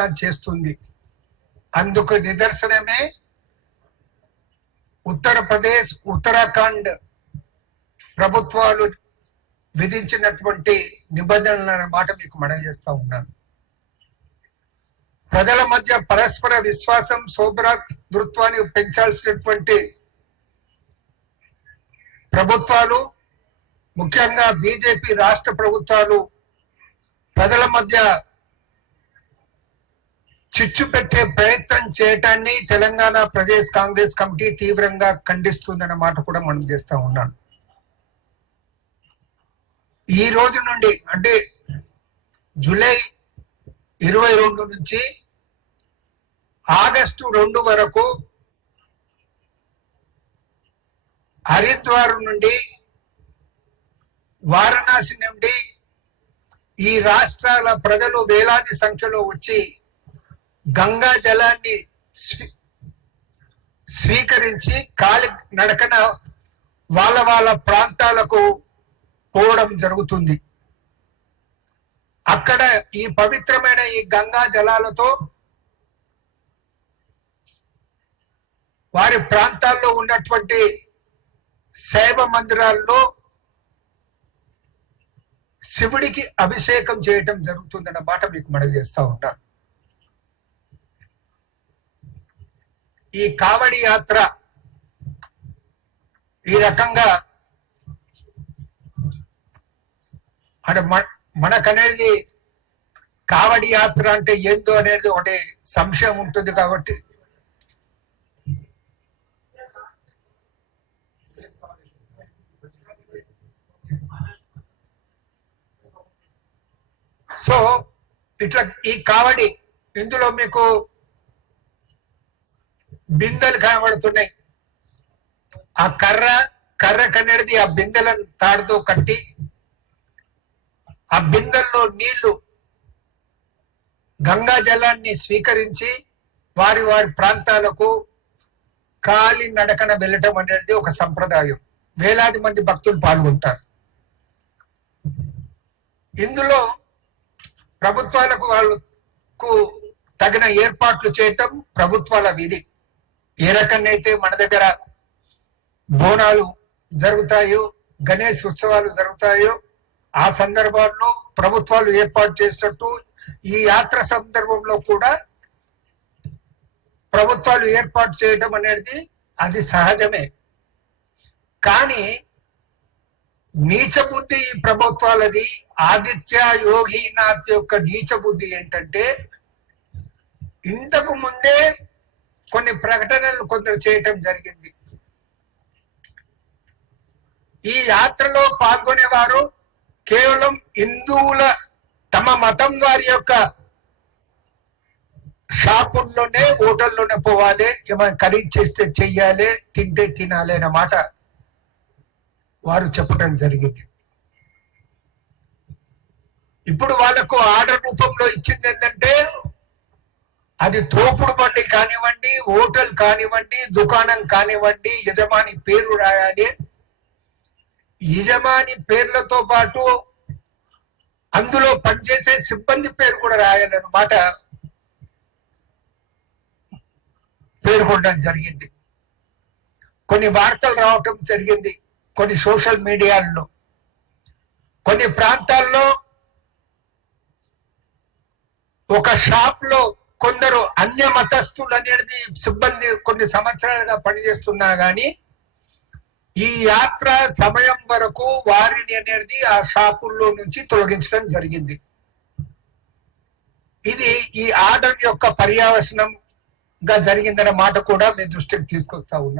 ప్రయత్నం చేస్తుంది. అందుకు నిదర్శనమే ఉత్తరప్రదేశ్, ఉత్తరాఖండ్ ప్రభుత్వాలు విధించినటువంటి నిబంధనల మాట మీకు మనవి చేస్తా ఉన్నాను. ప్రజల మధ్య పరస్పర విశ్వాసం, సోదరతృత్వాన్ని పెంచాల్సినటువంటి ప్రభుత్వాలు, ముఖ్యంగా బీజేపీ రాష్ట్ర ప్రభుత్వాలు ప్రజల మధ్య చిచ్చు పెట్టే ప్రయత్నం చేయటాన్ని తెలంగాణ ప్రదేశ్ కాంగ్రెస్ కమిటీ తీవ్రంగా ఖండిస్తుందన్న మాట కూడా మనం చేస్తా ఉన్నాం. ఈ రోజు నుండి అంటే జూలై 22 నుంచి ఆగస్టు 2 వరకు హరిద్వార్ నుండి, వారణాసి నుండి ఈ రాష్ట్రాల ప్రజలు వేలాది సంఖ్యలో వచ్చి గంగా జలాన్ని స్వీకరించి కాలి నడకన వాళ్ళ ప్రాంతాలకు పోవడం జరుగుతుంది. అక్కడ ఈ పవిత్రమైన ఈ గంగా జలాలతో వారి ప్రాంతాల్లో ఉన్నటువంటి శైవ మందిరాల్లో శివుడికి అభిషేకం చేయటం జరుగుతుందన్న మాట మీకు మనవి చేస్తా ఉంటాను. ఈ కావడి యాత్ర ఈ రకంగా అంటే మనకనేది కావడి యాత్ర అంటే ఏందో అనేది ఒకటి సంశయం ఉంటుంది. కాబట్టి సో ఇట్లా ఈ కావడి, ఇందులో మీకు బిందెలు కనబడుతున్నాయి. ఆ కర్రకనేది ఆ బిందెలను తాడుతో కట్టి ఆ బిందెల్లో నీళ్లు గంగా జలాన్ని స్వీకరించి వారి ప్రాంతాలకు కాలి నడకన వెళ్ళటం అనేది ఒక సంప్రదాయం. వేలాది మంది భక్తులు పాల్గొంటారు. ఇందులో ప్రభుత్వాలకు వాళ్ళకు తగిన ఏర్పాట్లు చేయటం ప్రభుత్వాల విధి. ఏ రకంగా అయితే మన దగ్గర బోనాలు జరుగుతాయో, గణేష్ ఉత్సవాలు జరుగుతాయో, ఆ సందర్భాల్లో ప్రభుత్వాలు ఏర్పాటు చేసినట్టు ఈ యాత్ర సందర్భంలో కూడా ప్రభుత్వాలు ఏర్పాటు చేయడం అనేది అది సహజమే. కానీ నీచ బుద్ధి ఈ ప్రభుత్వాలది. ఆదిత్య యోగినాథ్ యొక్క నీచ బుద్ధి ఏంటంటే, ఇంతకు ముందే కొన్ని ప్రకటనలు కొందరు చేయటం జరిగింది. ఈ యాత్రలో పాల్గొనేవారు కేవలం హిందువుల తమ మతం వారి యొక్క షాపుల్లోనే, హోటల్లోనే పోవాలి, ఏమైనా ఖరీదు చేస్తే చెయ్యాలి, తింటే తినాలి అనే మాట వారు చెప్పడం జరిగింది. ఇప్పుడు వాళ్ళకు ఆర్డర్ రూపంలో ఇచ్చింది ఏంటంటే, అది తోపుడు బండి కానివ్వండి, హోటల్ కానివ్వండి, దుకాణం కానివ్వండి, యజమాని పేరు రాయాలి. యజమాని పేర్లతో పాటు అందులో పనిచేసే సిబ్బంది పేరు కూడా రాయాలన్నమాట పేర్కొనడం జరిగింది. కొన్ని వార్తలు రావటం జరిగింది కొన్ని సోషల్ మీడియాల్లో. కొన్ని ప్రాంతాల్లో ఒక షాప్ లో కొందరు అన్య మతస్థులు అనేది సిబ్బంది కొన్ని సంవత్సరాలుగా పనిచేస్తున్నా గాని ఈ యాత్ర సమయం వరకు వారిని అనేది ఆ షాపుల్లో నుంచి తొలగించడం జరిగింది. ఇది ఈ ఆర్డర్ యొక్క పర్యవసనంగా జరిగిందన్న మాట కూడా మీ దృష్టికి తీసుకొస్తా ఉన్నా.